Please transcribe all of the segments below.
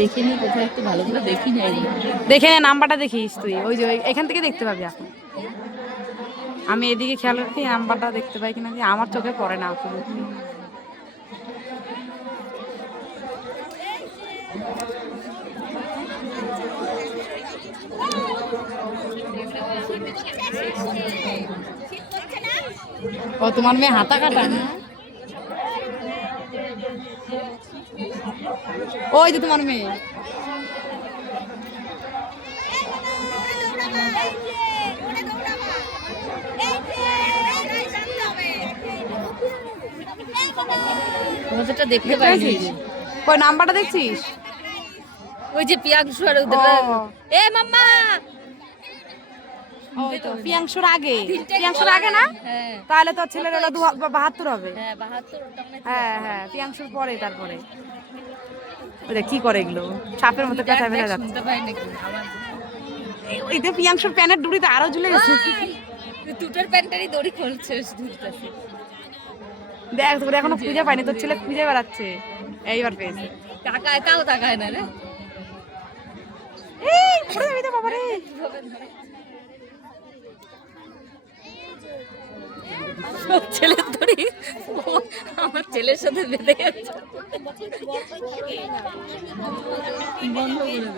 দেখে নি কোথায় একটু ভালো করে দেখি নাই। দেখে নে, নাম্বারটা দেখিস তুই, ওই যে এখান থেকে দেখতে পাবি এখন। আমি এদিকে খেয়াল রাখি নাম্বারটা দেখতে পাই কিনা, আমার চোখে পড়ে না খুব। ও তোমার মেয়ে হাতা কাটা না? ওই যে তোমার মেয়ে। ওটা দেখতে পাইছিস? ওই নাম্বারটা দেখছিস? ওই যে পিয়াংশু আর এ মাম্মা, ওই তো পিয়াংশুর আগে, পিয়াংশুর আগে না? তাহলে তোর ছেলের হলো 72 হবে। হ্যাঁ 72। হ্যাঁ হ্যাঁ, পিয়াংশুর পরে তারপরে। ওই কি করে এগুলো, সাপের মতো কথা বেরা যাচ্ছে। শুনতে পাই নাকি আমার? এই যে পিয়াংশুর প্যানের দড়িতে আরো ঝুলে গেছে। টুটার প্যান্টারই দড়ি খুলছে ধরতেছে। দেখ তোর এখনো খুঁজে পাইনি, তোর ছেলে খুঁজে বেড়াচ্ছে, এইবার পেয়েছে। তাকায়, তাও তাকায় না রে। এই পড়ে যাবি তো বাবা রে। ছেলের দড়ি আমার ছেলের সাথে বেঁধে গেছে। বন্ধ করে দাও।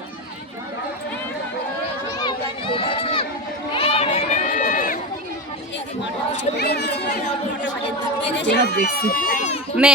দেখছি নে